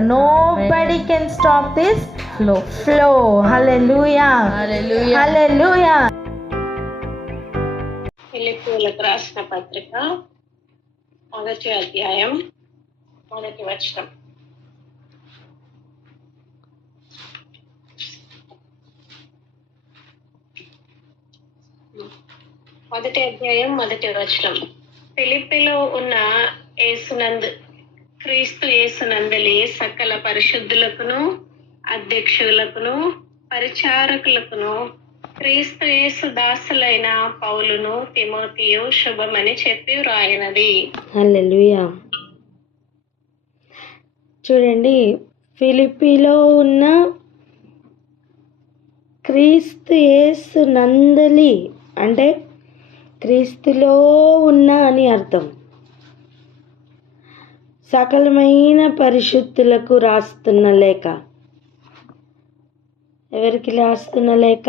Nobody can stop this flow. Hallelujah. Hallelujah. ఫిలిప్పీయులకు రాసిన పత్రిక 1వ అధ్యాయం 1వ వచనం. మొదటి అధ్యాయం 1వ వచనం. ఫిలిప్పీలో ఉన్న క్రీస్తు యేసునందలి సకల పరిశుద్ధులకును అధ్యక్షులకును పరిచారకులకును క్రీస్తు యేసు దాసులైన పౌలును తిమోతియు శుభమని చెప్పి వ్రాయినది. హల్లెలూయా. చూడండి, ఫిలిప్పీలో ఉన్న క్రీస్తు యేసు నందలి అంటే క్రీస్తులో ఉన్న అని అర్థం. సకలమైన పరిశుద్ధులకు రాస్తున్న లేఖ. ఎవరికి రాస్తున్న లేఖ?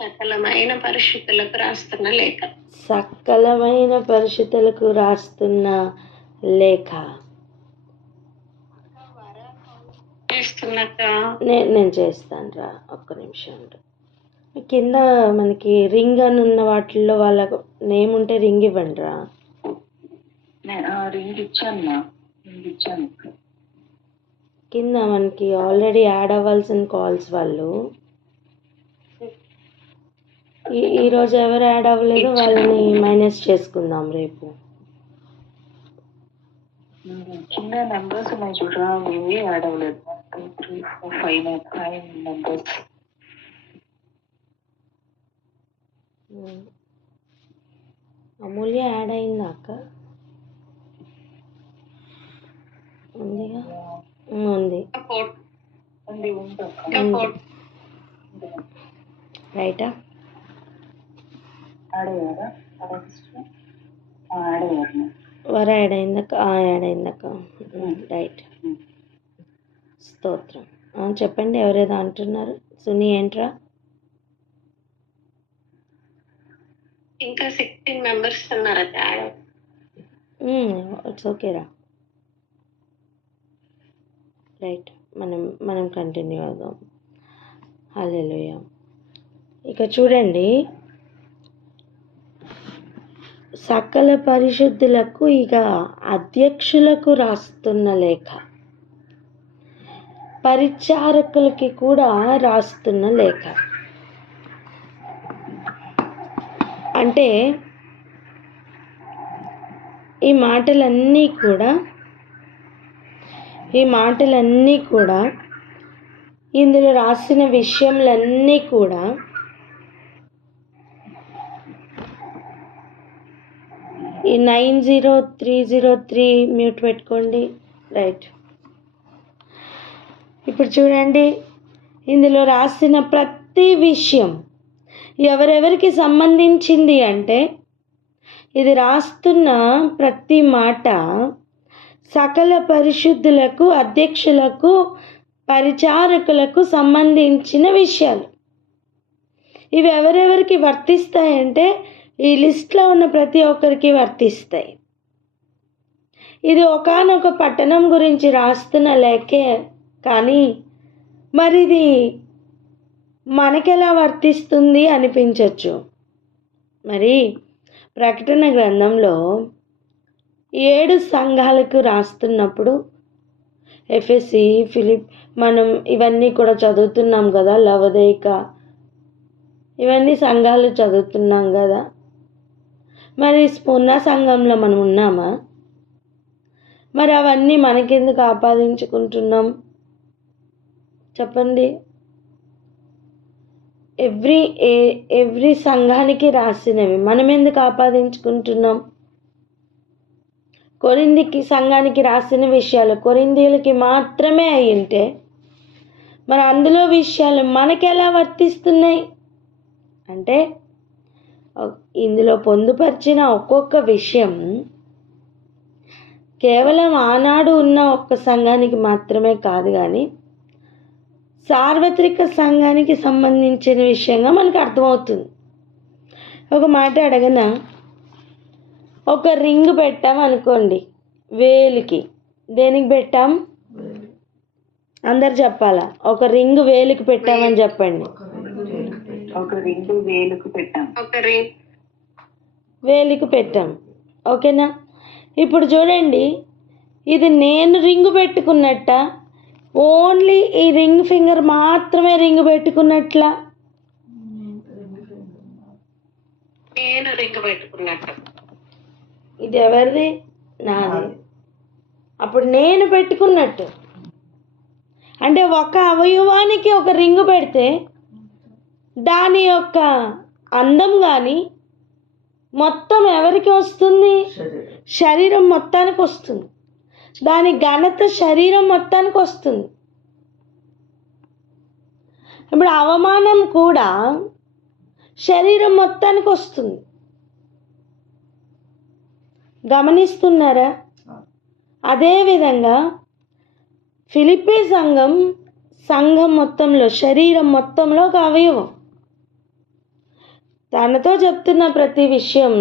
సకలమైన పరిశుద్ధులకు రాస్తున్న లేఖ. సకలమైన పరిశుద్ధులకు రాస్తున్న లేఖ. నేను చేస్తాను రా, ఒక్క నిమిషం. కింద మనకి రింగ్ అని ఉన్న వాటిల్లో వాళ్ళ నేమ్ ఉంటే రింగ్ ఇవ్వండి రా. రింగ్ ఇచ్చాను. కింద మనకి ఆల్రెడీ యాడ్ అవ్వాల్సిన కాల్స్ వాళ్ళు ఈరోజు ఎవరు యాడ్ అవ్వలేదు వాళ్ళని మైనస్ చేసుకుందాం రేపు. చిన్న నెంబర్స్ ఉన్నాయి చూడరా, ఇవి యాడ్ అవ్వలేదు. 1 2 3 4 5 నెంబర్స్. అమూల్య యాడ్ అయిందా అక్క? ఉందిగా, ఉంది. రైటా? వర యాడ్ అయిందక్క? యాడ్ అయిందక్క. రైట్, స్తోత్రం. చెప్పండి, ఎవరేదో అంటున్నారు. సునీ ఏంట్రా? ఇంకా 16 మెంబర్స్ ఉన్నారు. ఇట్స్ ఓకేరా. రైట్, మనం కంటిన్యూ అవుదాం. హల్లెలూయా. ఇక చూడండి, సకల పరిశుద్ధులకు ఇక అధ్యక్షులకు రాస్తున్న లేఖ, పరిచారకులకి కూడా రాస్తున్న లేఖ. అంటే ఈ మాటలన్నీ కూడా ఇందులో రాసిన విషయములన్నీ కూడా ఈ 90303 మ్యూట్ పెట్టుకోండి. రైట్, ఇప్పుడు చూడండి, ఇందులో రాసిన ప్రతి విషయం ఎవరెవరికి సంబంధించింది అంటే, ఇది రాస్తున్న ప్రతి మాట సకల పరిశుద్ధులకు అధ్యక్షులకు పరిచారకులకు సంబంధించిన విషయాలు. ఇవి ఎవరెవరికి వర్తిస్తాయంటే ఈ లిస్ట్లో ఉన్న ప్రతి ఒక్కరికి వర్తిస్తాయి. ఇది ఒకానొక పట్టణం గురించి రాస్తున్న లేఖే, కానీ మరి ఇది మనకెలా వర్తిస్తుంది అనిపించవచ్చు. మరి ప్రకటన గ్రంథంలో 7 సంఘాలకు రాస్తున్నప్పుడు ఎఫెసీ, ఫిలిప్, మనం ఇవన్నీ కూడా చదువుతున్నాం కదా, లవోదిక, ఇవన్నీ సంఘాలు చదువుతున్నాం కదా. మరి స్పుర్ణ సంఘంలో మనం ఉన్నామా? మరి అవన్నీ మనకెందుకు ఆపాదించుకుంటున్నాం చెప్పండి? ఎవ్రీ సంఘానికి రాసినవి మనం ఎందుకు ఆపాదించుకుంటున్నాం? కొరింథీకి సంఘానికి రాసిన విషయాలు కొరింథీయులకి మాత్రమే అయ్యింటే మరి అందులో విషయాలు మనకి ఎలా వర్తిస్తున్నాయి అంటే, ఇందులో పొందుపరిచిన ఒక్కొక్క విషయం కేవలం ఆనాడు ఉన్న ఒక్క సంఘానికి మాత్రమే కాదు, కానీ సార్వత్రిక సంఘానికి సంబంధించిన విషయంగా మనకు అర్థమవుతుంది. ఒక మాట అడగనా? ఒక రింగ్ పెట్టామనుకోండి వేలికి, దేనికి పెట్టాం? అందరు చెప్పాలా? ఒక రింగ్ వేలికి పెట్టామని చెప్పండి. ఒక రింగ్ వేలుకు పెట్టాం. వేలికి పెట్టాం. ఓకేనా? ఇప్పుడు చూడండి, ఇది నేను రింగు పెట్టుకున్నట్ట, ఓన్లీ ఈ రింగ్ ఫింగర్ మాత్రమే రింగ్ పెట్టుకున్నట్లా? నేను రింగ్ పెట్టుకున్నట్టు. ఇది ఎవరిది? నాది. అప్పుడు నేను పెట్టుకున్నట్టు. అంటే ఒక అవయవానికి ఒక రింగు పెడితే దాని యొక్క అందం కానీ మొత్తం ఎవరికి వస్తుంది? శరీరం మొత్తానికి వస్తుంది. దాని ఘనత శరీరం మొత్తానికి వస్తుంది. ఇప్పుడు అవమానం కూడా శరీరం మొత్తానికి వస్తుంది. గమనిస్తున్నారా? అదేవిధంగా ఫిలిప్పీ సంఘం మొత్తంలో, శరీరం మొత్తంలో ఒక అవయవం. తనతో చెప్తున్న ప్రతి విషయం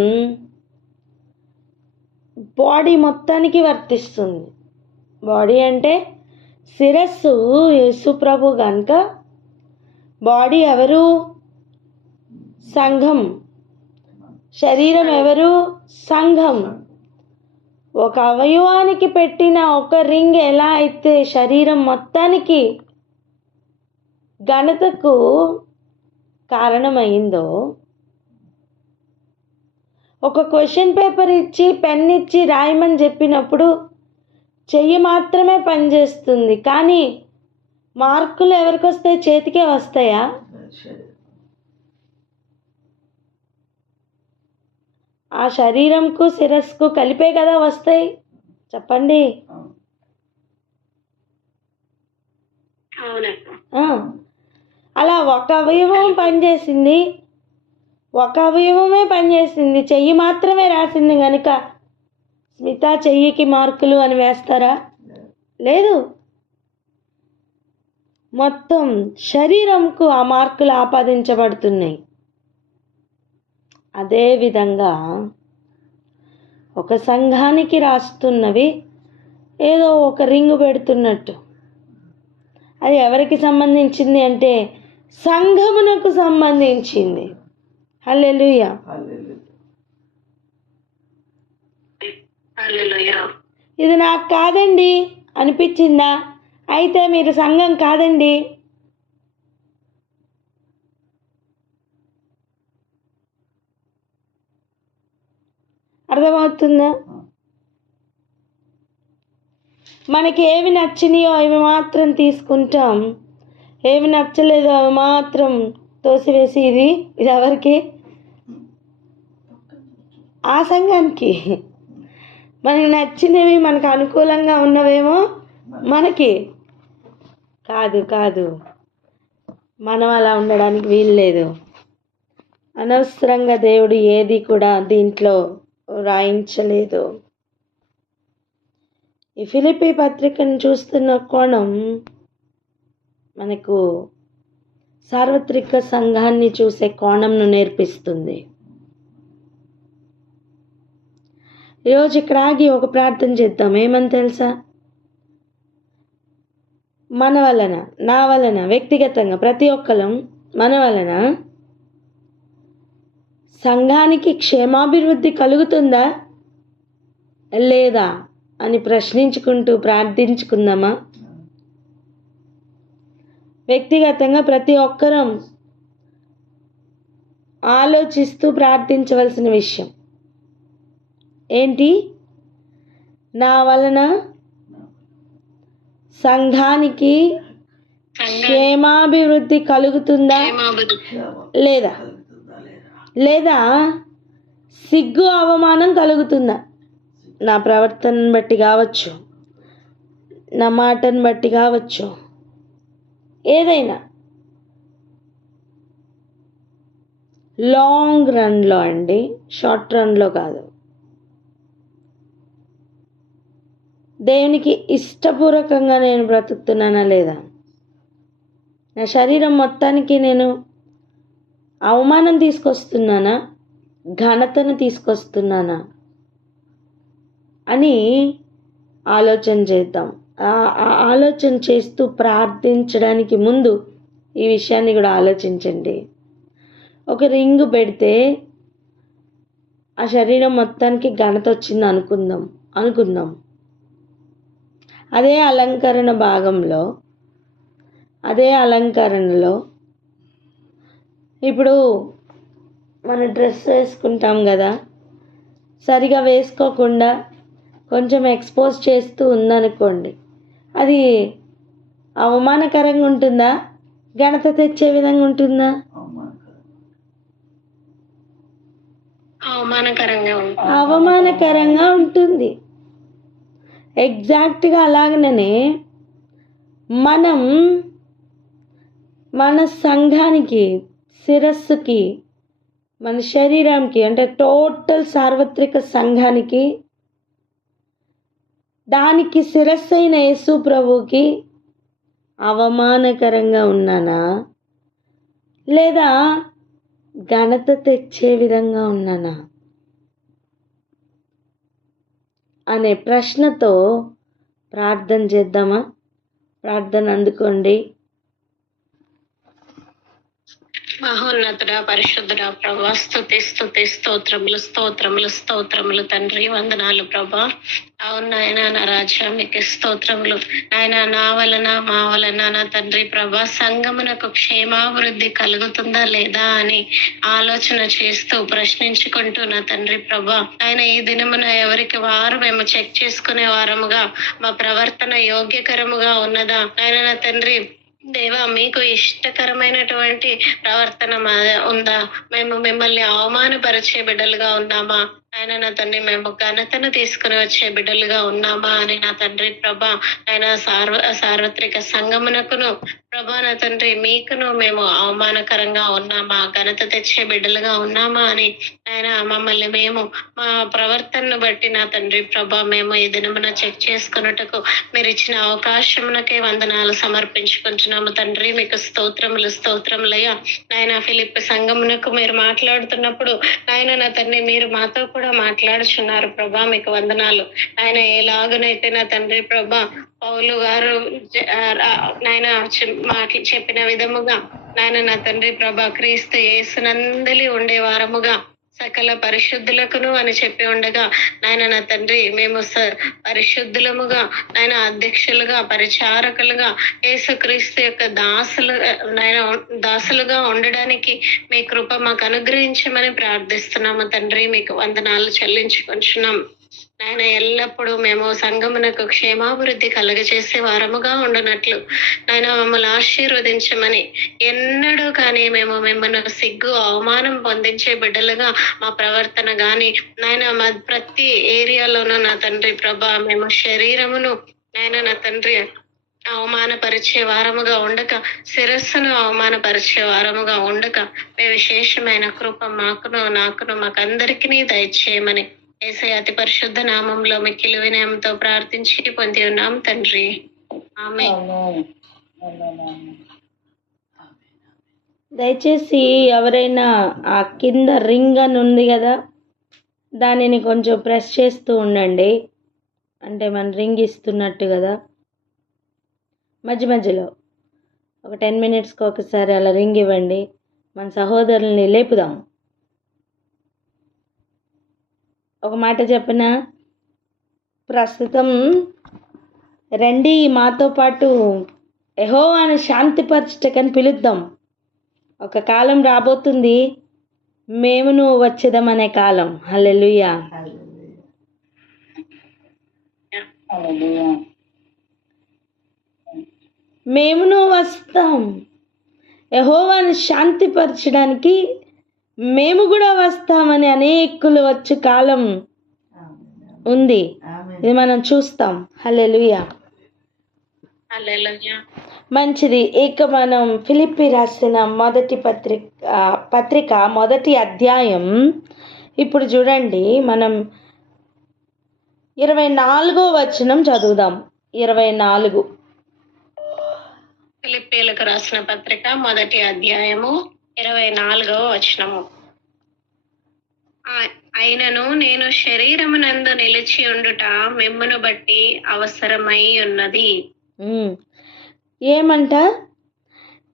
బాడీ మొత్తానికి వర్తిస్తుంది. బాడీ అంటే శిరస్సు యేసు ప్రభు కనుక బాడీ ఎవరు? సంఘం. శరీరం ఎవరు? సంఘం. ఒక అవయవానికి పెట్టిన ఒక రింగ్ ఎలా అయితే శరీరం మొత్తానికి ఘనతకు కారణమైందో, ఒక క్వశ్చన్ పేపర్ ఇచ్చి పెన్ ఇచ్చి రాయమని చెప్పినప్పుడు చెయ్యి మాత్రమే పనిచేస్తుంది, కానీ మార్కులు ఎవరికి వస్తాయి? చేతికే వస్తాయా? ఆ శరీరంకు శిరస్సుకు కలిపే కదా వస్తాయి. చెప్పండి. అలా ఒక అవయవం పనిచేసింది, ఒక అవయవమే పనిచేసింది, చెయ్యి మాత్రమే రాసింది కనుక స్మిత చెయ్యికి మార్కులు అని వేస్తారా? లేదు. మొత్తం శరీరంకు ఆ మార్కులు ఆపాదించబడుతున్నాయి. అదేవిధంగా ఒక సంఘానికి రాస్తున్నవి ఏదో ఒక రింగు పెడుతున్నట్టు. అది ఎవరికి సంబంధించింది అంటే సంఘమునకు సంబంధించింది. హల్లెలూయా. ఇది నాకు కాదండి అనిపించిందా? అయితే మీరు సంఘం కాదండి. అర్థమవుతుందా? మనకి ఏవి నచ్చినాయో అవి మాత్రం తీసుకుంటాం, ఏవి నచ్చలేదో అవి మాత్రం తోసివేసి ఇది ఎవరికి? ఆ సంఘానికి. మనకి నచ్చినవి, మనకు అనుకూలంగా ఉన్నవేమో మనకి. కాదు, మనం అలా ఉండడానికి వీలు లేదు. అనవసరంగా దేవుడు ఏది కూడా దీంట్లో రాయించలేదు. ఈ ఫిలిప్పీ పత్రికను చూస్తున్న కోణం మనకు సార్వత్రిక సంఘాన్ని చూసే కోణంను నేర్పిస్తుంది. ఈరోజు ఇక్కడ ఆగి ఒక ప్రార్థన చేద్దాం. ఏమని తెలుసా? మన వలన, నా వలన, వ్యక్తిగతంగా ప్రతి ఒక్కరం మన వలన సంఘానికి క్షేమాభివృద్ధి కలుగుతుందా లేదా అని ప్రశ్నించుకుంటూ ప్రార్థించుకుందామా? వ్యక్తిగతంగా ప్రతి ఒక్కరం ఆలోచిస్తూ ప్రార్థించవలసిన విషయం ఏంటి? నా వలన సంఘానికి క్షేమాభివృద్ధి కలుగుతుందా లేదా సిగ్గు అవమానం కలుగుతుందా? నా ప్రవర్తనను బట్టి కావచ్చు, నా మాటను బట్టి కావచ్చు, ఏదైనా. లాంగ్ రన్లో అండి, షార్ట్ రన్లో కాదు. దేవునికి ఇష్టపూర్వకంగా నేను బ్రతుకుతున్నానా లేదా? నా శరీరం మొత్తానికి నేను అవమానం తీసుకొస్తున్నానా, ఘనతను తీసుకొస్తున్నానా అని ఆలోచన చేద్దాం. ఆలోచన చేస్తూ ప్రార్థించడానికి ముందు ఈ విషయాన్ని కూడా ఆలోచించండి. ఒక రింగు పెడితే ఆ శరీరం మొత్తానికి ఘనత వచ్చింది అనుకుందాం. అదే అలంకరణలో ఇప్పుడు మన డ్రెస్ వేసుకుంటాం కదా, సరిగా వేసుకోకుండా కొంచెం ఎక్స్పోజ్ చేస్తూ ఉందనుకోండి, అది అవమానకరంగా ఉంటుందా, ఘనత తెచ్చే విధంగా ఉంటుందా? అవమానకరంగా ఉంటుంది. ఎగ్జాక్ట్గా అలాగనే మనం మన సంఘానికి, శిరస్సుకి, మన శరీరానికి, అంటే టోటల్ సార్వత్రిక సంఘానికి, దానికి శిరస్సు అయిన యేసు ప్రభువుకి అవమానకరంగా ఉన్నానా, లేదా ఘనత తెచ్చే విధంగా ఉన్నానా అనే ప్రశ్నతో ప్రార్థన చేద్దామా? ప్రార్థన అందుకోండి. మహోన్నతుడా, పరిశుద్ధుడా ప్రభా, స్తుతి స్తుతి స్తోత్రములు స్తోత్రములు స్తోత్రములు తండ్రి, వందనాలు ప్రభా. అవును నాయన, నా రాజా మీకు స్తోత్రములు. నాయన, నా వలన మా వలన నా తండ్రి ప్రభా సంఘమునకు క్షేమాభివృద్ధి కలుగుతుందా లేదా అని ఆలోచన చేస్తూ ప్రశ్నించుకుంటూ నా తండ్రి ప్రభా, ఆయన ఈ దినమున ఎవరికి వారు మేము చెక్ చేసుకునే వారముగా, మా ప్రవర్తన యోగ్యకరముగా ఉన్నదా ఆయన నా తండ్రి దేవా, మీకు ఇష్టకరమైనటువంటి ప్రవర్తన ఉందా, మేము మిమ్మల్ని అవమానపరిచే బిడ్డలుగా ఉన్నామా ఆయన నా తండ్రి, మేము ఘనతను తీసుకుని వచ్చే బిడ్డలుగా ఉన్నామా అని నా తండ్రి ప్రభా, ఆయన సార్వత్రిక సంఘమునకును ప్రభా నా తండ్రి మీకును మేము అవమానకరంగా ఉన్నామా, ఘనత తెచ్చే బిడ్డలుగా ఉన్నామా అని ఆయన మమ్మల్ని మేము మా ప్రవర్తనను బట్టి నా తండ్రి ప్రభా మేము ఈ దినమున చెక్ చేసుకున్నట్టుకు మీరు ఇచ్చిన అవకాశమునకే వందనాలు సమర్పించుకుంటున్నాము తండ్రి. మీకు స్తోత్రములయ్యా. నాయన, ఫిలిప్ సంఘమునకు మీరు మాట్లాడుతున్నప్పుడు నాయన నా తండ్రి మీరు మాతో కూడా మాట్లాడుచున్నారు ప్రభా, మీకు వందనాలు. ఆయన ఎలాగనైతే నా తండ్రి ప్రభా పౌలు గారు నాయన చెప్పిన విధముగా నాయన నా తండ్రి ప్రభా క్రీస్తు యేసునందలి ఉండే వారముగా సకల పరిశుద్ధులకును అని చెప్పి ఉండగా నాయన నా తండ్రి మేము పరిశుద్ధులముగా నాయన అధ్యక్షులుగా, పరిచారకులుగా, యేసుక్రీస్తు యొక్క దాసులుగా ఉండడానికి మీ కృప మాకు అనుగ్రహించమని ప్రార్థిస్తున్నాము తండ్రి. మీకు వందనాలు చెల్లించుకుంటున్నాం నాయన. ఎల్లప్పుడూ మేము సంఘమునకు క్షేమాభివృద్ధి కలగజేసే వారముగా ఉండనట్లు నాయన మమ్మల్ని ఆశీర్వదించమని, ఎన్నడూ కానీ మేము మిమ్మల్ని సిగ్గు అవమానం పొందించే బిడ్డలుగా మా ప్రవర్తన గాని నాయన మా ప్రతి ఏరియాలోనూ నా తండ్రి ప్రభా మేము శరీరమును నాయన నా తండ్రి అవమానపరిచే వారముగా ఉండక, శిరస్సును అవమానపరిచే వారముగా ఉండక మీ విశేషమైన కృప నాకును మాకందరికీ దయచేయమని యేసయ్య అతి పరిశుద్ధ నామంలో మిక్కిలి వినయంతో ప్రార్థించి పొంది ఉన్నాం తండ్రి. ఆమేన్. దయచేసి ఎవరైనా ఆ కింద రింగ్ అని ఉంది కదా, దానిని కొంచెం ప్రెస్ చేస్తూ ఉండండి. అంటే మన రింగ్ ఇస్తున్నట్టు కదా, మధ్యలో ఒక 10 minutesకి ఒకసారి అలా రింగ్ ఇవ్వండి. మన సహోదరుల్ని లేపుదాం. ఒక మాట చెప్పనా, ప్రస్తుతం రండి మాతో పాటు యెహోవాను శాంతిపరచుటకని పిలుద్దాం. ఒక కాలం రాబోతుంది, మేమును వచ్చేదమనే కాలం. హల్లెలూయా. మేమును వస్తాం. యెహోవాను శాంతిపరచడానికి మేము కూడా వస్తామని అనేకులు వచ్చే కాలం ఉంది. ఇది మనం చూస్తాం. హల్లెలూయా. మంచిది. ఇక మనం ఫిలిప్పీ రాసిన మొదటి పత్రిక మొదటి అధ్యాయం ఇప్పుడు చూడండి, మనం 24వ వచనం చదువుదాం. 24. ఫిలిప్పీలకు రాసిన పత్రిక మొదటి అధ్యాయము 24వ వచనము. అయినను నేను శరీరమునందు నిలిచి ఉండుట మిమ్మును బట్టి అవసరమై ఉన్నది. ఏమంట?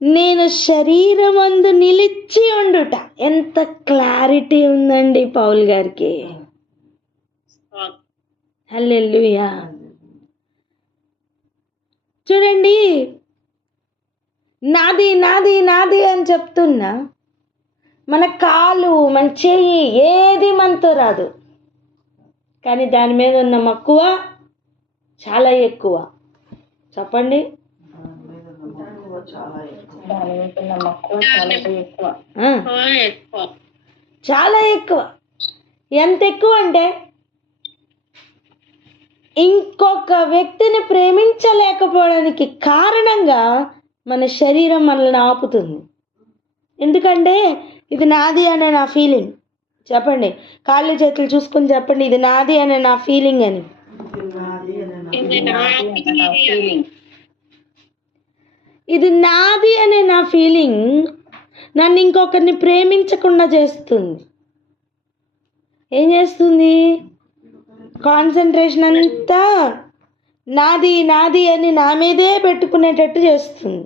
నేను శరీరమందు నిలిచి ఉండుట. ఎంత క్లారిటీ ఉందండి పౌల్ గారికి. హల్లెలూయా. చూడండి, నాది నాది నాది అని చెప్తున్నా మన కాలు మన చెయ్యి ఏది మనతో రాదు, కానీ దాని మీద ఉన్న మక్కువ చాలా ఎక్కువ. చెప్పండి. దాని మీద ఉన్న మక్కువ చాలా ఎక్కువ. ఎక్కువ, చాలా ఎక్కువ. ఎంత ఎక్కువ అంటే ఇంకొక వ్యక్తిని ప్రేమించలేకపోవడానికి కారణంగా మన శరీరం మనల్ని ఆపుతుంది. ఎందుకంటే ఇది నాది అనే నా ఫీలింగ్. చెప్పండి, కాళ్ళు చేతులు చూసుకొని చెప్పండి, ఇది నాది అనే నా ఫీలింగ్ అని. ఇది నాది అనే నా ఫీలింగ్ నన్ను ఇంకొకరిని ప్రేమించకుండా చేస్తుంది. ఏం చేస్తుంది? కాన్సన్ట్రేషన్ అంతా నాది నాది అని నా మీదే పెట్టుకునేటట్టు చేస్తుంది.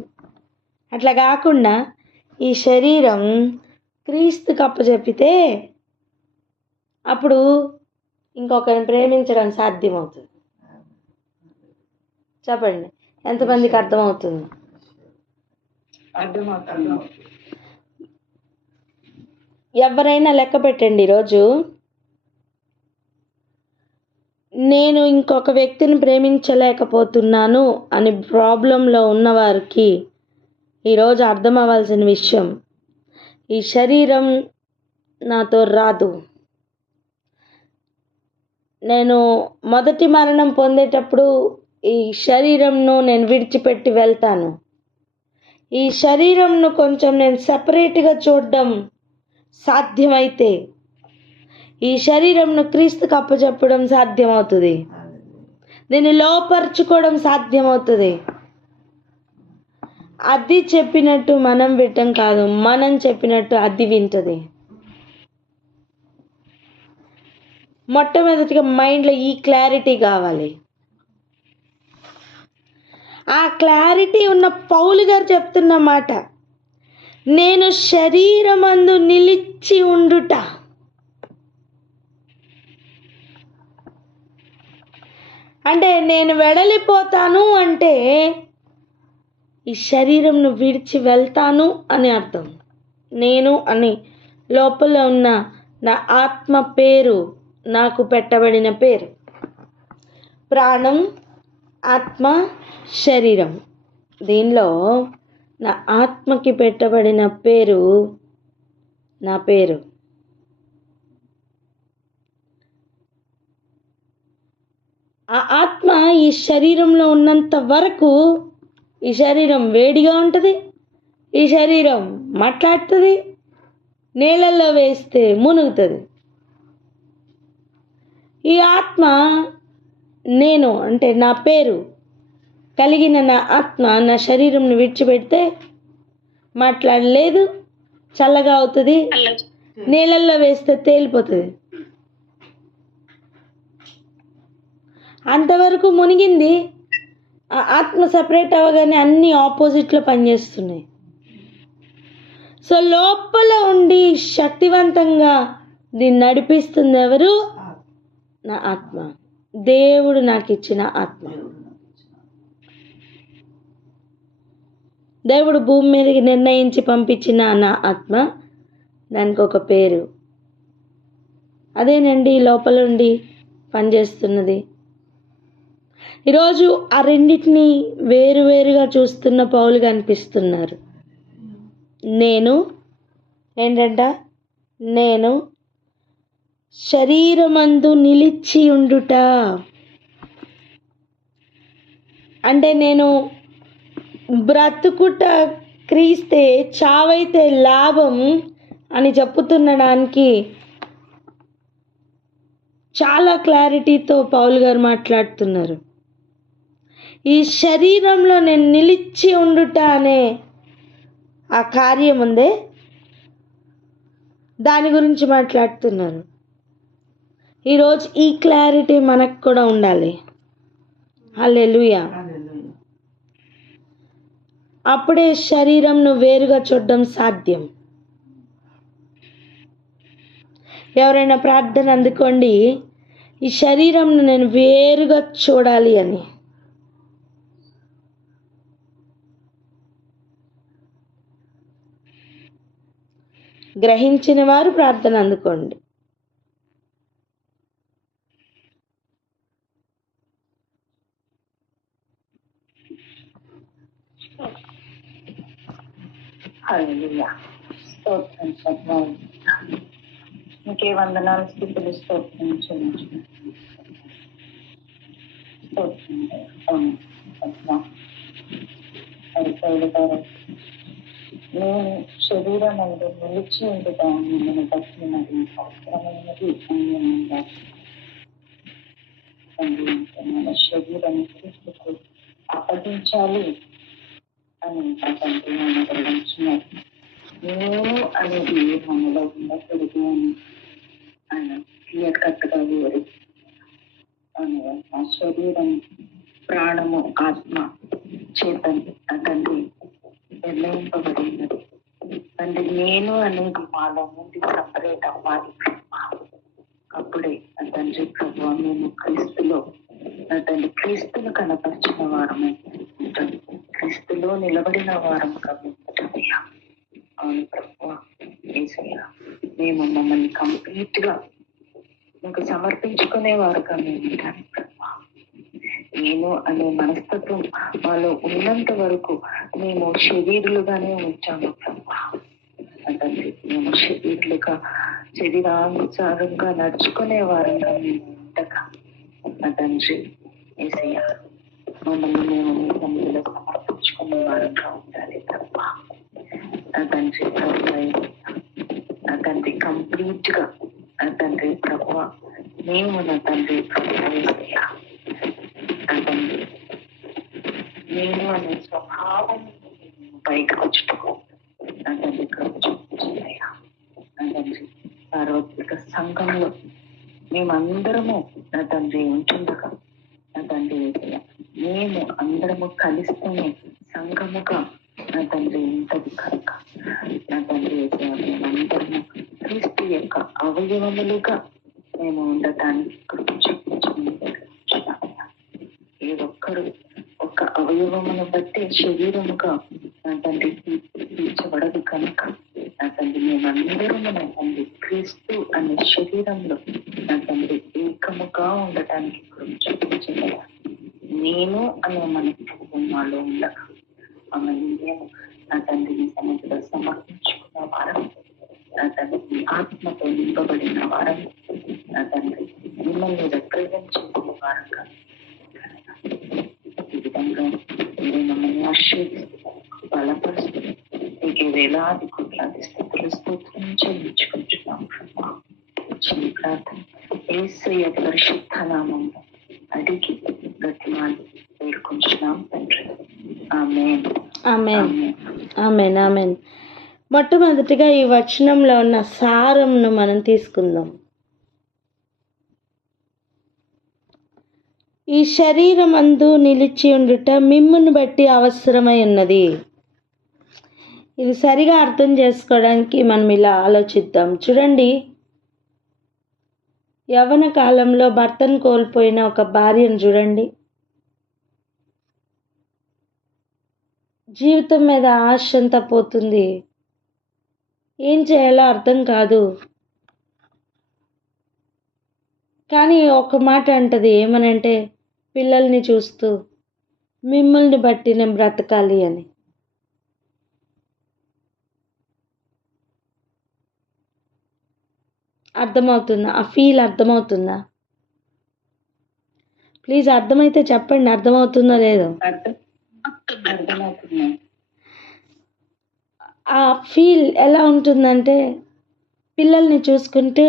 అట్లా కాకుండా ఈ శరీరం క్రీస్తుకు అప్పచెప్పితే అప్పుడు ఇంకొకరిని ప్రేమించడం సాధ్యమవుతుంది. చెప్పండి, ఎంతమందికి అర్థమవుతుంది? ఎవరైనా లెక్క పెట్టండి. ఈరోజు నేను ఇంకొక వ్యక్తిని ప్రేమించలేకపోతున్నాను అని ప్రాబ్లంలో ఉన్నవారికి ఈరోజు అర్థం అవ్వాల్సిన విషయం, ఈ శరీరం నాతో రాదు. నేను మొదటి మరణం పొందేటప్పుడు ఈ శరీరంను నేను విడిచిపెట్టి వెళ్తాను. ఈ శరీరంను కొంచెం నేను సపరేట్గా చూడడం సాధ్యమైతే ఈ శరీరంను క్రీస్తుకు అప్పచెప్పడం సాధ్యమవుతుంది. దీన్ని లోపరుచుకోవడం సాధ్యమవుతుంది. అది చెప్పినట్టు మనం వింటాం కాదు, మనం చెప్పినట్టు అది వింటది. మొట్టమొదటిగా మైండ్లో ఈ క్లారిటీ కావాలి. ఆ క్లారిటీ ఉన్న పౌలు గారు చెప్తున్న మాట, నేను శరీరమందు నిలిచి ఉండుట. అంటే నేను వెడలిపోతాను అంటే ఈ శరీరంను విడిచి వెళ్తాను అని అర్థం. నేను అని లోపల ఉన్న నా ఆత్మ పేరు, నాకు పెట్టబడిన పేరు. ప్రాణం, ఆత్మ, శరీరం. దీనిలో నా ఆత్మకి పెట్టబడిన పేరు నా పేరు. ఆ ఆత్మ ఈ శరీరంలో ఉన్నంత వరకు ఈ శరీరం వేడిగా ఉంటుంది, ఈ శరీరం మాట్లాడుతుంది, నీళ్ళల్లో వేస్తే మునుగుతుంది. ఈ ఆత్మ నేను అంటే నా పేరు కలిగిన నా ఆత్మ నా శరీరంను విడిచిపెడితే మాట్లాడలేదు, చల్లగా అవుతుంది, నీళ్ళల్లో వేస్తే తేలిపోతుంది. అంతవరకు మునిగింది. ఆ ఆత్మ సపరేట్ అవ్వగానే అన్ని ఆపోజిట్లో పనిచేస్తున్నాయి. సో లోపల ఉండి శక్తివంతంగా దీన్ని నడిపిస్తుంది ఎవరు? నా ఆత్మ. దేవుడు నాకు ఇచ్చిన ఆత్మ. దేవుడు భూమి మీదకి నిర్ణయించి పంపించిన నా ఆత్మ, దానికి ఒక పేరు. అదేనండి లోపల ఉండి పనిచేస్తున్నది. ఈరోజు ఆ రెండింటిని వేరువేరుగా చూస్తున్న పౌలు కనిపిస్తున్నారు. నేను నేను శరీరమందు నిలిచి ఉండుట అంటే నేను బ్రతుకుట క్రీస్తే, చావైతే లాభం అని చెప్పుతున్నడానికి చాలా క్లారిటీతో పౌలు గారు మాట్లాడుతున్నారు. ఈ శరీరంలో నేను నిలిచి ఉండుట అనే ఆ కార్యం ఉందే, దాని గురించి మాట్లాడుతున్నారు. ఈరోజు ఈ క్లారిటీ మనకు కూడా ఉండాలి. హల్లెలూయా. అప్పుడే శరీరంను వేరుగా చూడడం సాధ్యం. ఎవరైనా ప్రార్థన అందుకోండి, ఈ శరీరంను నేను వేరుగా చూడాలి అని. గ్రహించిన వారు ప్రార్థన అందుకోండి. హల్లెలూయా. స్తోత్రం ప్రభు. నీకే వందనాలు, స్తుతులు, స్తోత్రం చెల్లించుకుంటున్నాను. స్తోత్రం ప్రభు. నేను శరీరం అంటే నిలిచి ఉంటుతాను, నేను బట్టి మరి అవసరమైనది అన్యంగా మన శరీరం క్రీస్తుకు అప్పగించాలి అని తండ్రి నన్ను గ్రహించినారు. నేను అనేది మనలో ఉండకూడదు అని ఆయన క్లియర్ కట్గా వివరిస్తారు. ఆ శరీరం, ప్రాణము, ఆత్మ చేత తండ్రి నిర్ణయింపబడినది. తండ్రి నేను అనేది మాలో నుండి సపరేట్ అవ్వాలి. అప్పుడే తండ్రి ప్రభు మేము క్రీస్తులో తండ్రి క్రీస్తును కనపరిచిన వారము ఉంటాం, క్రీస్తులో నిలబడిన వారము ఉంటామయ్యా. అవును ప్రభు, యేసయ్యా, మేము మమ్మల్ని కంప్లీట్ గా మీకు సమర్పించుకునే వారుగా మేము ఉంటాను ప్రభు. నేను అనే మనస్తత్వం మాలో ఉన్నంత వరకు మేము శరీరులుగానే ఉంటాము ప్రభు. తండ్రి మేము శరీరులుగా శరీరానుసారంగా నడుచుకునే వారంగా మేము ఉండగా తండ్రి యేసయ్యా, మమ్మల్ని మేము మీ సన్నిధిలో సమర్పించుకునే వారంగా ఉండాలి ప్రభు. తండ్రి ప్రభు, తండ్రి కంప్లీట్ గా తండ్రి ప్రభు మేము నా తండ్రి ప్రభు యేసయ్యా, తండ్రి నేను అనే స్వభావం బయటకు వచ్చుటకు తండ్రి ప్రభు చూపించాయ్యా. తండ్రి సార్వత్రిక సంఘంలో మేమందరము నా తండ్రి ఉంటుండగా నా తండ్రి యేసయ్యా, మేము అందరము కలిస్తేనే సంఘముగా నా తండ్రి ఉంటది కనుక నా తండ్రి యేసయ్యా, మేమందరము క్రీస్తు యొక్క అవయవములుగా మేము ఉండటానికి కృప చూపించుకున్నాయ్యా. ఏ ఒక్కరు ఒక అవయవమును బట్టి శరీరముగా నా తండ్రి తీర్చబడదు కనుక నా తండ్రి మేమందరము నా తండ్రి క్రీస్తు అనే శరీరంలో నా తండ్రి ఏకముగా ఉండటానికి కృప చూపించగల నేను అనే మనకు మాలో ఉండక మమ్మల్ని మేము నా తండ్రిని సన్నిధిలో సమర్పించుకున్న వారం, నా తండ్రి ఆత్మతో నింపబడిన వారం, నా తండ్రి మిమ్మల్ని రిప్రజెంట్ చేసిన వారంగా ఈ విధంగా మీరు మమ్మల్ని ఆశీర్వదిస్తూ బలపరుస్తూ మీకు వేలాది కోట్లాది స్థితులు స్తోత్రం చెల్లించుకుంటున్నాం. చిన్న ప్రార్థన యేసయ్య పరిశుద్ధ నామంలో అడిగి గట్టిమాలి వేడుకుంటున్నాం తండ్రి. ఆమేన్. ఆమేన్. ఆమేన్. ఆమేన్. మొట్టమొదటిగా ఈ వచనంలో ఉన్న సారంను మనం తీసుకుందాం. ఈ శరీరమందు నిలిచి ఉండుట మిమ్మును బట్టి అవసరమై ఉన్నది. ఇది సరిగా అర్థం చేసుకోవడానికి మనం ఇలా ఆలోచిద్దాం. చూడండి, యవ్వన కాలంలో భర్తను కోల్పోయిన ఒక భార్యను చూడండి. జీవితం మీద ఆశ అంతా పోతుంది, ఏం చేయాలో అర్థం కాదు. కానీ ఒక మాట అంటది, ఏమనంటే పిల్లల్ని చూస్తూ మిమ్మల్ని బట్టి నేను బ్రతకాలి అని. అర్థమవుతుందా? ఆ ఫీల్ అర్థమవుతుందా? ప్లీజ్ అర్థమైతే చెప్పండి, అర్థమవుతుందో లేదో. అర్థమవుతుంది. ఆ ఫీల్ ఎలా ఉంటుందంటే పిల్లల్ని చూసుకుంటూ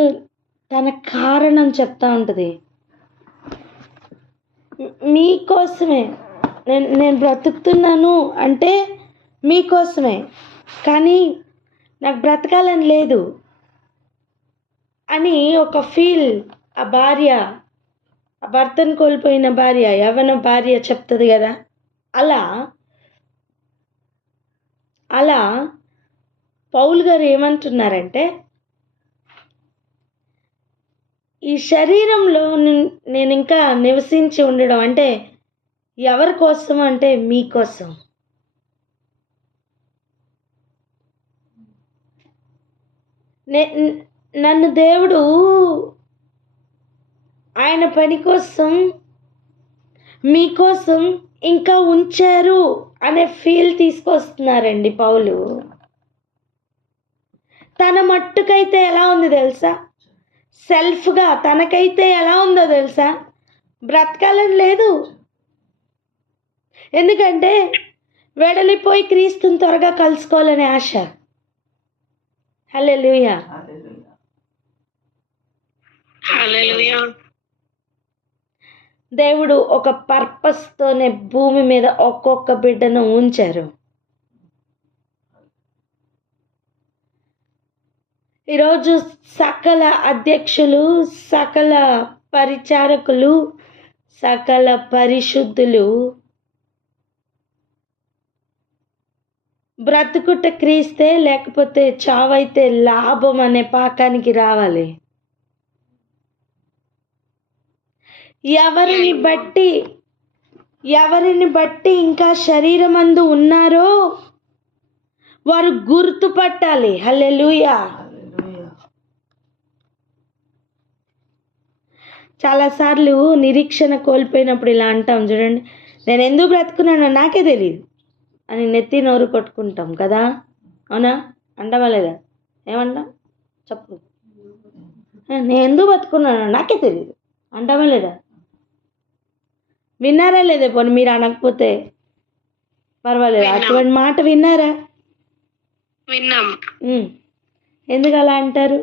తన కారణం చెప్తా ఉంటుంది. మీకోసమే నేను బ్రతుకుతున్నాను అంటే మీకోసమే, కానీ నాకు బ్రతకాలని లేదు అని ఒక ఫీల్ ఆ భార్య, ఆ భర్తను కోల్పోయిన భార్య, యవ్వన భార్య చెప్తుంది కదా, అలా అలా పౌలు గారు ఏమంటున్నారంటే, ఈ శరీరంలో నేను ఇంకా నివసించి ఉండడం అంటే ఎవరి కోసం అంటే మీకోసం. నన్ను దేవుడు ఆయన పని కోసం మీకోసం ఇంకా ఉంచారు అనే ఫీల్ తీసుకొస్తున్నారండి పౌలు. తన మట్టుకైతే ఎలా ఉంది తెలుసా? సెల్ఫ్గా తనకైతే ఎలా ఉందో తెలుసా? బ్రతకాలని లేదు. ఎందుకంటే వెడలిపోయి క్రీస్తుని త్వరగా కలుసుకోవాలనే ఆశ. హల్లెలూయా. హల్లెలూయా. దేవుడు ఒక పర్పస్తోనే భూమి మీద ఒక్కొక్క బిడ్డను ఉంచారు. ఈరోజు సకల అధ్యక్షులు, సకల పరిచారకులు, సకల పరిశుద్ధులు బ్రతుకుట క్రీస్తే, లేకపోతే చావైతే లాభం అనే పాకానికి రావాలి. ఎవరిని బట్టి ఇంకా శరీరమందు ఉన్నారో వారు గుర్తుపట్టాలి. హల్లెలూయా. చాలాసార్లు నిరీక్షణ కోల్పోయినప్పుడు ఇలా అంటాం చూడండి, నేను ఎందుకు బ్రతుకున్నానో నాకే తెలియదు అని నెత్తి నోరు కొట్టుకుంటాం కదా, అవునా? అంటామా లేదా? ఏమంటాం చెప్పు. నేను ఎందుకు బతుకున్నానో నాకే తెలియదు అంటామా లేదా? విన్నారా లేదా? పోనీ మీరు అనకపోతే పర్వాలేదు, అటువంటి మాట విన్నారా? విన్నాం. ఎందుకు అలా అంటారు?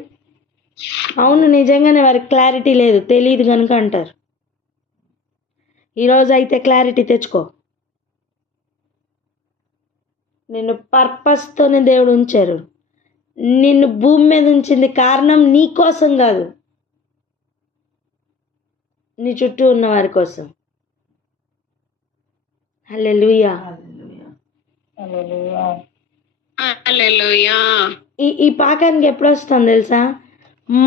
అవును, నిజంగానే వారికి క్లారిటీ లేదు, తెలియదు కనుక అంటారు. ఈరోజు అయితే క్లారిటీ తెచ్చుకో. నిన్ను పర్పస్తోనే దేవుడు ఉంచారు. నిన్ను భూమి మీద ఉంచింది కారణం నీ కోసం కాదు, నీ చుట్టూ ఉన్న వారి కోసం. హల్లెలూయా. హల్లెలూయా. ఈ పాకానికి ఎప్పుడు వస్తాం తెలుసా?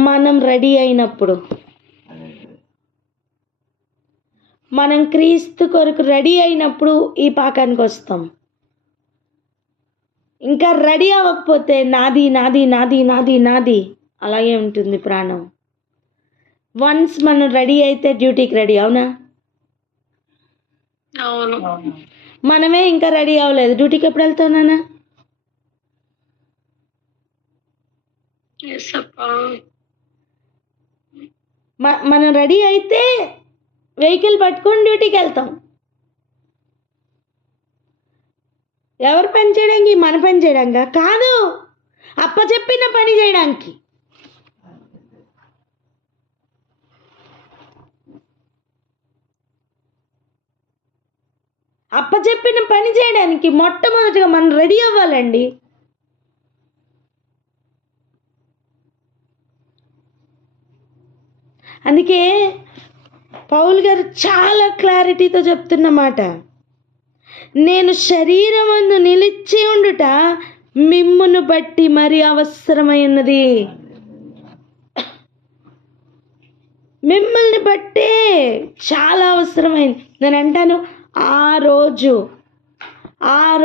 మనం రెడీ అయినప్పుడు. మనం క్రీస్తు కొరకు రెడీ అయినప్పుడు ఈ పాకానికి వస్తాం. ఇంకా రెడీ అవ్వకపోతే నాది నాది నాది నాది నాది అలాగే ఉంటుంది ప్రాణం. వన్స్ మనం రెడీ అయితే డ్యూటీకి రెడీ, అవునా? అవును. మనమే ఇంకా రెడీ అవ్వలేదు, డ్యూటీకి ఎప్పుడు వెళ్తావునా? మనం రెడీ అయితే వెహికల్ పట్టుకొని డ్యూటీకి వెళ్తాం. ఎవరు పని చేయడానికి? మన పని చేయడానికి కాదు, అప్పచెప్పిన పని చేయడానికి. అప్పచెప్పిన పని చేయడానికి మొట్టమొదటిగా మనం రెడీ అవ్వాలండి. అందుకే పౌలు గారు చాలా క్లారిటీతో చెప్తున్నమాట, నేను శరీరమందు నిలిచి ఉండుట మిమ్మును బట్టి మరి అవసరమై ఉన్నది. మిమ్మల్ని బట్టే చాలా అవసరమైంది. నేను అంటాను, ఆ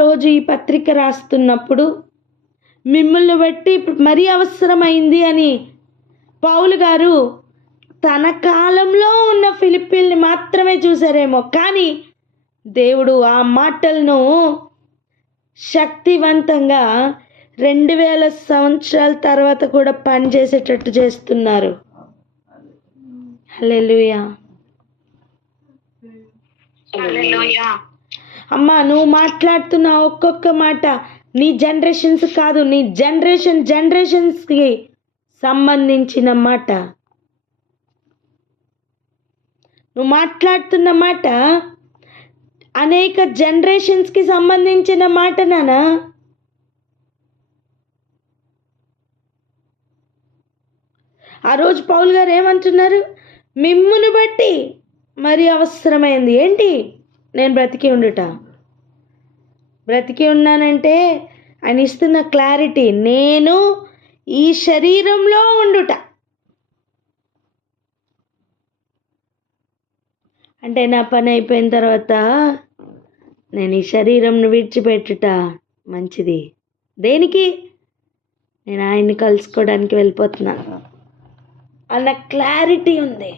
రోజు ఈ పత్రిక రాస్తున్నప్పుడు మిమ్మల్ని బట్టి మరీ అవసరమైంది అని పౌలు గారు తన కాలంలో ఉన్న ఫిలిప్పీల్ని మాత్రమే చూసారేమో, కానీ దేవుడు ఆ మాటలను శక్తివంతంగా 2000 సంవత్సరాల తర్వాత కూడా పనిచేసేటట్టు చేస్తున్నారు. హల్లెలూయా. అమ్మా, నువ్వు మాట్లాడుతున్న ఒక్కొక్క మాట నీ జనరేషన్స్ కాదు, నీ జనరేషన్స్కి సంబంధించిన మాట. నువ్వు మాట్లాడుతున్న మాట అనేక జనరేషన్స్కి సంబంధించిన మాట నానా. ఆ రోజు పౌలు గారు ఏమంటున్నారు? మిమ్మును బట్టి మరి అవసరమైంది ఏంటి? నేను బ్రతికి ఉండుట. బ్రతికి ఉన్నానంటే ఆయన ఇస్తున్న క్లారిటీ, నేను ఈ శరీరంలో ఉండుట. అంటే నా పని అయిపోయిన తర్వాత నేను ఈ శరీరంను విడిచిపెట్టుట మంచిది. దేనికి? నేను ఆయన్ని కలుసుకోవడానికి వెళ్ళిపోతున్నాను అన్న క్లారిటీ ఉంది.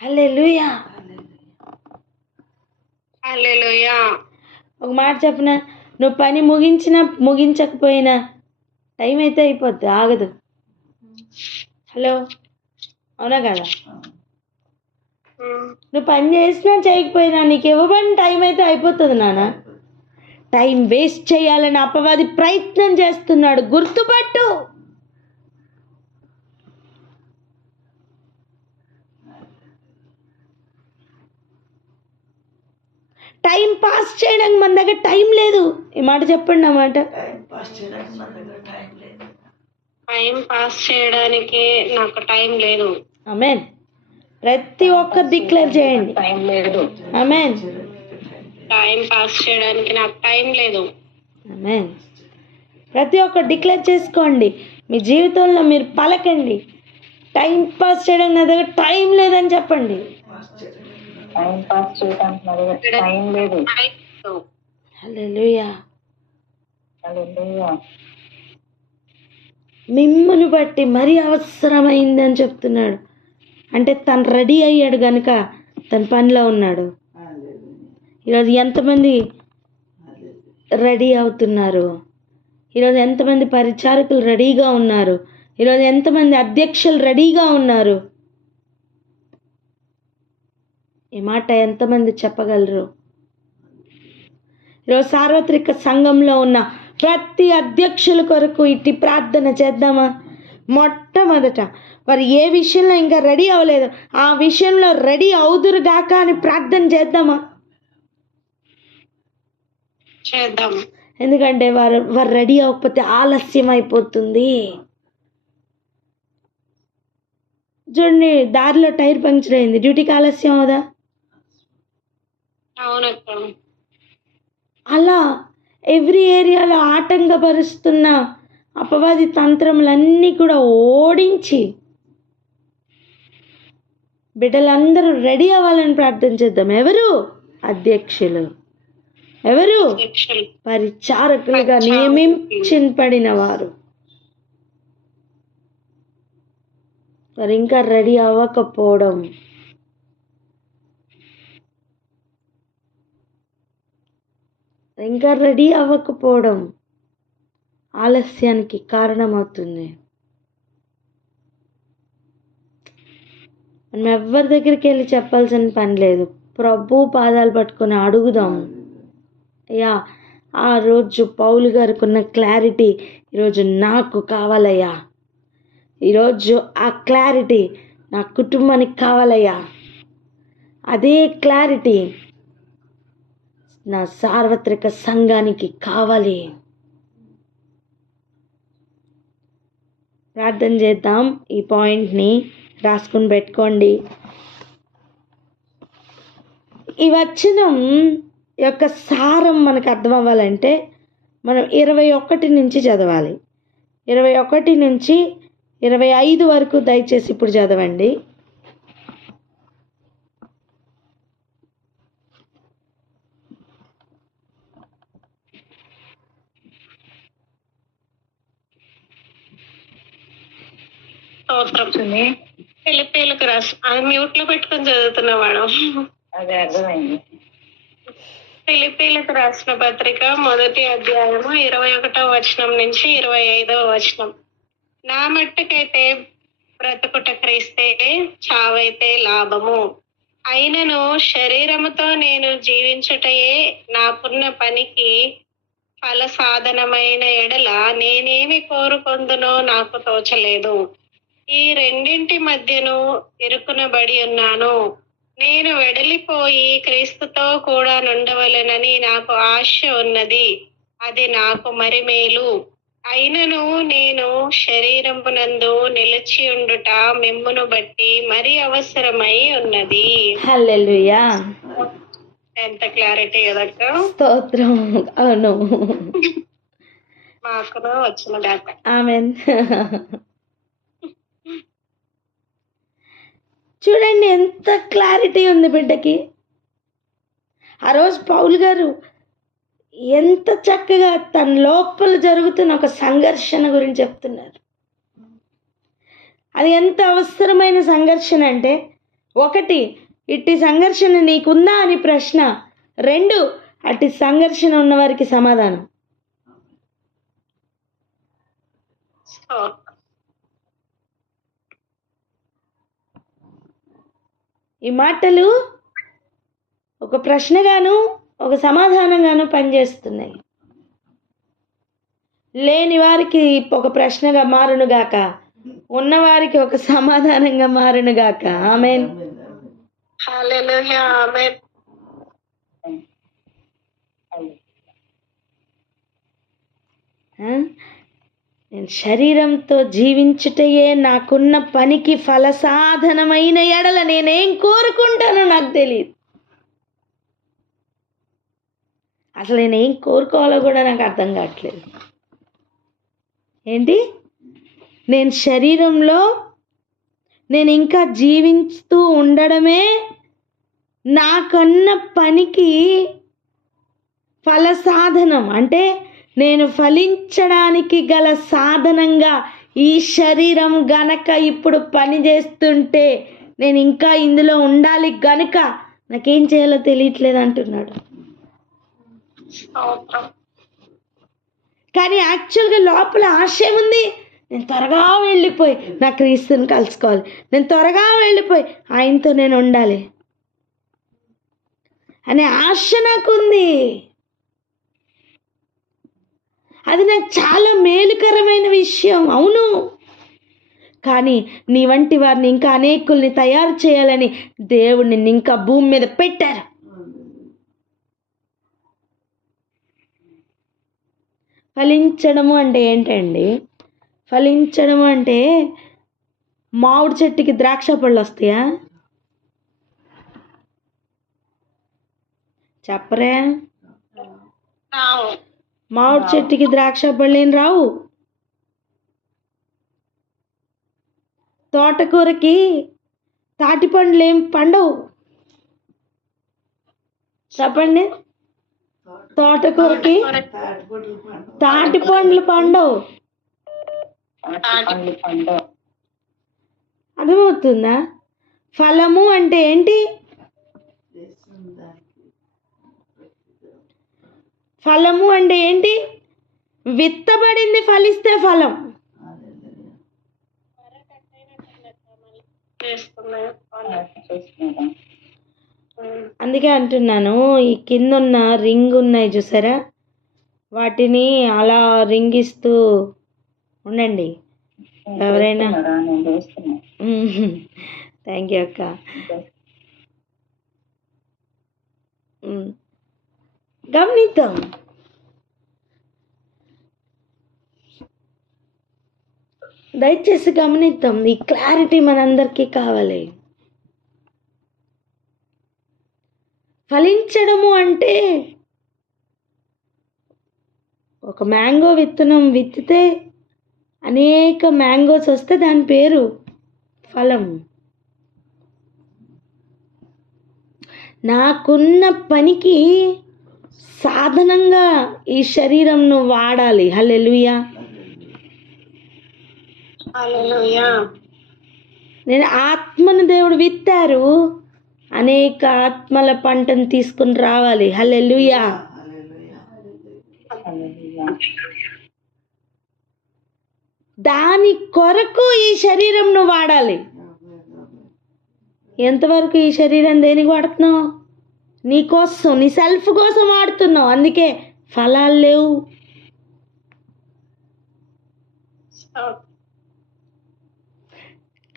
హల్లెలూయా. హల్లెలూయా. ఒక మాట చెప్పిన, నువ్వు పని ముగించినా ముగించకపోయినా టైం అయితే అయిపోద్ది, ఆగదు. హలో, అవునా కదా? నువ్వు పని చేసినా చేయకపోయినా నీకు ఇవ్వబడిన టైం అయితే అయిపోతుంది నాన్న. టైం వేస్ట్ చేయాలని అపవాది ప్రయత్నం చేస్తున్నాడు, గుర్తుపట్టు. టైం పాస్ చేయడానికి మన దగ్గర టైం లేదు. ఈ మాట చెప్పండి. ఆ మాట, టైం పాస్ చేయడానికి నాకు టైం లేదు. ఆమేన్. ప్రతి ఒక్కరు డిక్లేర్ చేయండి. టైం లేదు. ఆమేన్. టైం పాస్ చేయడానికి నాకు టైం లేదు. ఆమేన్. ప్రతి ఒక్కరు డిక్లేర్ చేసుకోండి. మీ జీవితంలో మీరు పలకండి, టైం పాస్ చేయడానికి నా దగ్గర టైం లేదని చెప్పండి. టైం పాస్ చేయడానికి నా దగ్గర టైం లేదు. హల్లెలూయా. హల్లెలూయా. మిమ్మును బట్టి మరీ అవసరమైందని చెప్తున్నాడు. అంటే తను రెడీ అయ్యాడు గనుక తన పనిలో ఉన్నాడు. ఈరోజు ఎంతమంది రెడీ అవుతున్నారు? ఈరోజు ఎంతమంది పరిచారకులు రెడీగా ఉన్నారు? ఈరోజు ఎంతమంది అధ్యక్షులు రెడీగా ఉన్నారు? ఈ మాట ఎంతమంది చెప్పగలరు? ఈరోజు సార్వత్రిక సంఘంలో ఉన్న ప్రతి అధ్యక్షుల కొరకు ఇట్టి ప్రార్థన చేద్దామా? మొట్టమొదట వారు ఏ విషయంలో ఇంకా రెడీ అవ్వలేదు, ఆ విషయంలో రెడీ అవుదురుగాక అని ప్రార్థన చేద్దామా? చేద్దాం. ఎందుకంటే వారు రెడీ అవ్వకపోతే ఆలస్యం అయిపోతుంది. చూడండి, దారిలో టైర్ పంక్చర్ అయింది, డ్యూటీకి ఆలస్యం అవుదా? అవునక్క. అలా ఎవ్రీ ఏరియాలో ఆటంకపరుస్తున్న అపవాది తంత్రములన్నీ కూడా ఓడించి బిడ్డలందరూ రెడీ అవ్వాలని ప్రార్థన చేద్దాం. ఎవరు? అధ్యక్షులు. ఎవరు? పరిచారకులుగా నియమించబడిన వారు. వారు ఇంకా రెడీ అవ్వకపోవడం, ఆలస్యానికి కారణమవుతుంది. మనం ఎవరి దగ్గరికి వెళ్ళి చెప్పాల్సిన పని లేదు. ప్రభు పాదాలు పట్టుకొని అడుగుదాం. అయ్యా, ఆ రోజు పౌలు గారికి ఉన్న క్లారిటీ ఈరోజు నాకు కావాలయ్యా. ఈరోజు ఆ క్లారిటీ నా కుటుంబానికి కావాలయ్యా. అదే క్లారిటీ నా సార్వత్రిక సంఘానికి కావాలి. ప్రార్థన చేద్దాం. ఈ పాయింట్ని రాసుకుని పెట్టుకోండి. ఈ వచనం యొక్క సారం మనకు అర్థం అవ్వాలంటే మనం 21 నుంచి చదవాలి. 21 నుంచి 25 వరకు దయచేసి ఇప్పుడు చదవండి. స్తోత్రం. ఫిలిప్పీలకు రాసి అది మ్యూట్ లో పెట్టుకొని చదువుతున్నా మేడం. అదే అర్థమైంది. ఫిలిప్పీలకు రాసిన పత్రిక 1వ అధ్యాయము 21వ వచనం నుంచి 25వ వచనం. నా మట్టుకైతే బ్రతుకుట క్రీస్తే, చావైతే లాభము. అయినను శరీరముతో నేను జీవించుటయే నాకున్న పనికి ఫల సాధనమైన ఎడల నేనేమి కోరుకొందునో నాకు తోచలేదు. ఈ రెండింటి మధ్యను ఇరుకునబడి ఉన్నాను. నేను వెడలిపోయి క్రీస్తుతో కూడా నుండవలెనని నాకు ఆశ ఉన్నది. అది నాకు మరి మేలు. అయినను నేను శరీరమునందు నిలిచి ఉండుట మిమ్మును బట్టి మరి అవసరమై ఉన్నది. హల్లెలూయా, ఎంత క్లారిటీ కదక్క. స్తోత్రం. అవును, మాకును వచ్చిన దాకా. ఆమెన్. చూడండి ఎంత క్లారిటీ ఉంది బిడ్డకి. ఆ రోజు పౌలు గారు ఎంత చక్కగా తన లోపల జరుగుతున్న ఒక సంఘర్షణ గురించి చెప్తున్నారు. అది ఎంత అవసరమైన సంఘర్షణ అంటే, ఒకటి, ఇట్టి సంఘర్షణ నీకుందా అని ప్రశ్న. రెండు, అట్టి సంఘర్షణ ఉన్న వారికి సమాధానం. ఈ మాటలు ఒక ప్రశ్నగాను ఒక సమాధానంగాను పనిచేస్తున్నాయి. లేని వారికి ఒక ప్రశ్నగా మారునుగాక, ఉన్నవారికి ఒక సమాధానంగా మారునుగాక. ఆమేన్. హల్లెలూయా, ఆమేన్. నేను శరీరంతో జీవించుటయే నాకున్న పనికి ఫలసాధనమైన ఎడల నేనేం కోరుకుంటానో నాకు తెలియదు. అసలు నేనేం కోరుకోవాలో కూడా నాకు అర్థం కావట్లేదు. ఏంటి, నేను శరీరంలో నేను ఇంకా జీవిస్తూ ఉండడమే నాకన్న పనికి ఫలసాధనం. అంటే నేను ఫలించడానికి గల సాధనంగా ఈ శరీరం గనక ఇప్పుడు పని చేస్తుంటే నేను ఇంకా ఇందులో ఉండాలి గనుక నాకేం చేయాలో తెలియట్లేదు అంటున్నాడు. కానీ యాక్చువల్గా లోపల ఆశయం ఉంది. నేను త్వరగా వెళ్ళిపోయి నా క్రీస్తుని కలుసుకోవాలి, నేను త్వరగా వెళ్ళిపోయి ఆయనతో నేను ఉండాలి అనే ఆశ నాకుంది. అది నాకు చాలా మేలుకరమైన విషయం, అవును. కానీ నీ వంటి వారిని ఇంకా అనేకుల్ని తయారు చేయాలని దేవుడు నిన్ను ఇంకా భూమి మీద పెట్టారు. ఫలించడము అంటే ఏంటండి? ఫలించడము అంటే మామిడి చెట్టుకి ద్రాక్ష పళ్ళు వస్తాయా? చెప్పరే. మామిడి చెట్టుకి ద్రాక్ష పళ్ళు ఏం రావు. తోటకూరకి తాటి పండ్లు ఏం పండవు. చెప్పండి. తోటకూరకి తాటి పండ్లు పండవు. అర్థమవుతుందా? ఫలము అంటే ఏంటి? ఫలము అంటే ఏంటి? విత్తబడింది ఫలిస్తే ఫలం. అందుకే అంటున్నాను, ఈ కింద ఉన్న రింగ్ ఉన్నాయి చూసారా, వాటిని అలా రింగిస్తూ ఉండండి. ఎవరైనా థ్యాంక్ యూ అక్క. గమనిద్దాం. దయచేసి గమనిద్దాం. ఈ క్లారిటీ మనందరికీ కావాలి. ఫలించడము అంటే ఒక మ్యాంగో విత్తనం విత్తితే అనేక మ్యాంగోస్ వస్తే దాని పేరు ఫలం. నాకున్న పనికి సాధనంగా ఈ శరీరంను వాడాలి. హల్లెలూయా. నేను ఆత్మను దేవుడు విత్తారు, అనేక ఆత్మల పంటను తీసుకుని రావాలి. హల్లెలూయా. దాని కొరకు ఈ శరీరంను వాడాలి. ఎంతవరకు ఈ శరీరం దేనికి వాడుతున్నావు? నీ కోసం, నీ సెల్ఫ్ కోసం వాడుతున్నావు. అందుకే ఫలాలు లేవు.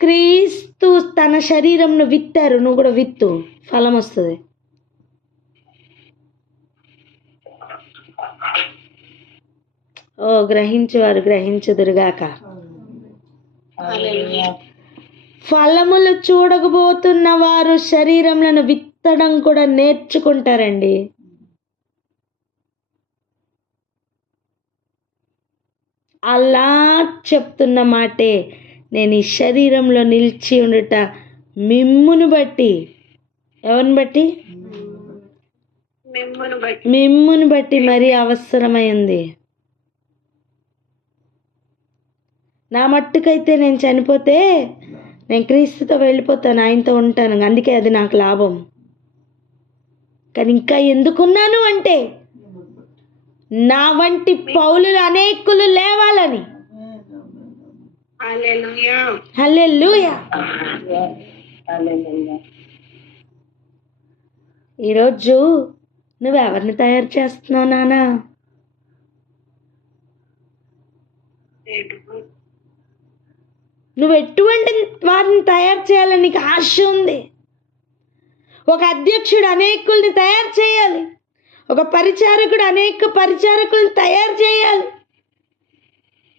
క్రీస్తు తన శరీరంను విత్తారు, నువ్వు కూడా విత్తు, ఫలం వస్తుంది. ఓ గ్రహించువారు గ్రహించుదురుగాక. ఫలములు చూడకపోతున్న వారు శరీరంలను విత్తడం కూడా నేర్చుకుంటారండి. అలా చెప్తున్న మాటే, నేను ఈ శరీరంలో నిలిచి ఉండుట మిమ్మును బట్టి. ఎవరిని బట్టి? మిమ్మును బట్టి మరీ అవసరమైంది. నా మట్టుకైతే నేను చనిపోతే నేను క్రీస్తుతో వెళ్ళిపోతాను, ఆయనతో ఉంటాను, అందుకే అది నాకు లాభం. కానీ ఇంకా ఎందుకున్నాను అంటే నా వంటి పౌలులు అనేకులు లేవాలని. హల్లెలూయా. ఈరోజు నువ్వెవరిని తయారు చేస్తున్నావు నానా? నువ్వు ఎటువంటి వారిని తయారు చేయాలని నీకు ఆశ ఉంది? ఒక అధ్యక్షుడు అనేకుల్ని తయారు చేయాలి, ఒక పరిచారకుడు అనేక పరిచారకులను తయారు చేయాలి.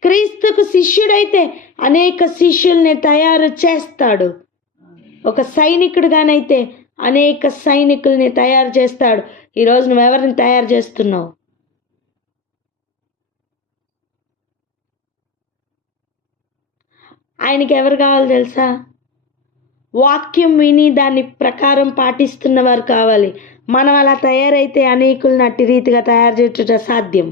క్రీస్తుకు శిష్యుడైతే అనేక శిష్యుల్ని తయారు చేస్తాడు. ఒక సైనికుడుగానైతే అనేక సైనికుల్ని తయారు చేస్తాడు. ఈరోజు నువ్వెవరిని తయారు చేస్తున్నావు? ఆయనకి ఎవరు కావాలి తెలుసా? వాక్యం విని దాని ప్రకారం పాటిస్తున్న వారు కావాలి. మనం అలా తయారైతే అనేకులను అట్టి రీతిగా తయారు చేయుట సాధ్యం.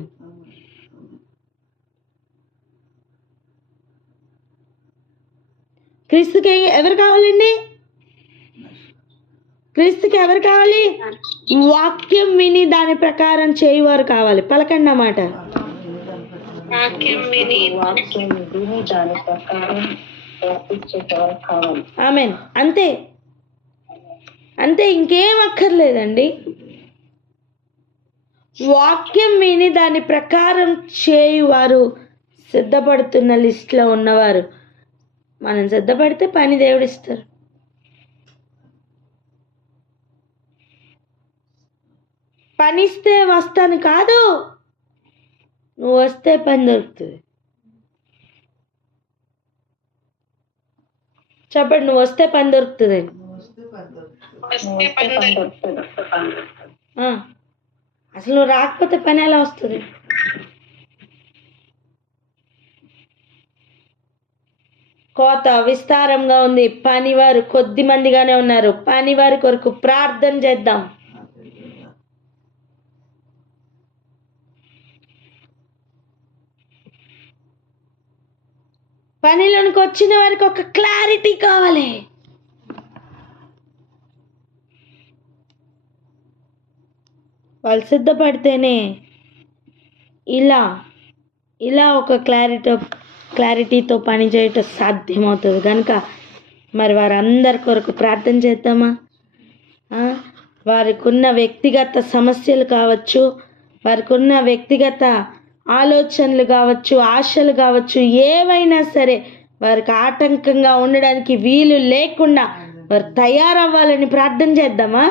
క్రీస్తుకి ఎవరు కావాలండి? క్రీస్తుకి ఎవరు కావాలి? వాక్యం విని దాని ప్రకారం చేయువారు కావాలి. పలకండి అన్నమాట. ఆమేన్. అంతే అంతే, ఇంకేం అక్కర్లేదండి. వాక్యం విని దాని ప్రకారం చేయువారు సిద్ధపడుతున్న లిస్ట్లో ఉన్నవారు. మనం సిద్ధపడితే పని దేవుడిస్తారు. పనిస్తే వస్తాను కాదు, నువ్వు వస్తే పని దొరుకుతుంది. చెప్పండి, నువ్వు వస్తే పని దొరుకుతుంది. అసలు నువ్వు రాకపోతే పని ఎలా వస్తుంది? కోత విస్తారంగా ఉంది, పనివారు కొద్ది మందిగానే ఉన్నారు. పనివారి కొరకు ప్రార్థన చేద్దాం. పనిలోనికి వచ్చిన వారికి ఒక క్లారిటీ కావాలి. వాళ్ళు సిద్ధపడితేనే ఇలా ఒక క్లారిటీతో పని చేయటం సాధ్యమవుతుంది. కనుక మరి వారందరి కొరకు ప్రార్థన చేద్దామా? వారికి ఉన్న వ్యక్తిగత సమస్యలు కావచ్చు, వారికి ఉన్న వ్యక్తిగత ఆలోచనలు కావచ్చు, ఆశలు కావచ్చు, ఏవైనా సరే వారికి ఆటంకంగా ఉండడానికి వీలు లేకుండా వారు తయారవ్వాలని ప్రార్థన చేద్దామా?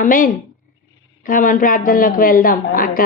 ఆమేన్. కామన్ ప్రార్థనలోకి వెళ్దాం అక్క.